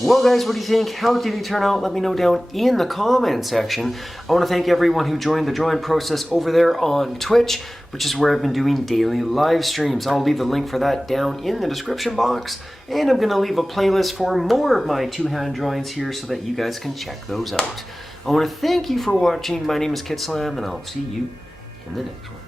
Well guys, what do you think? How did he turn out? Let me know down in the comment section. I want to thank everyone who joined the drawing process over there on Twitch, which is where I've been doing daily live streams. I'll leave the link for that down in the description box, and I'm going to leave a playlist for more of my two-hand drawings here so that you guys can check those out. I want to thank you for watching. My name is Kitslam, and I'll see you in the next one.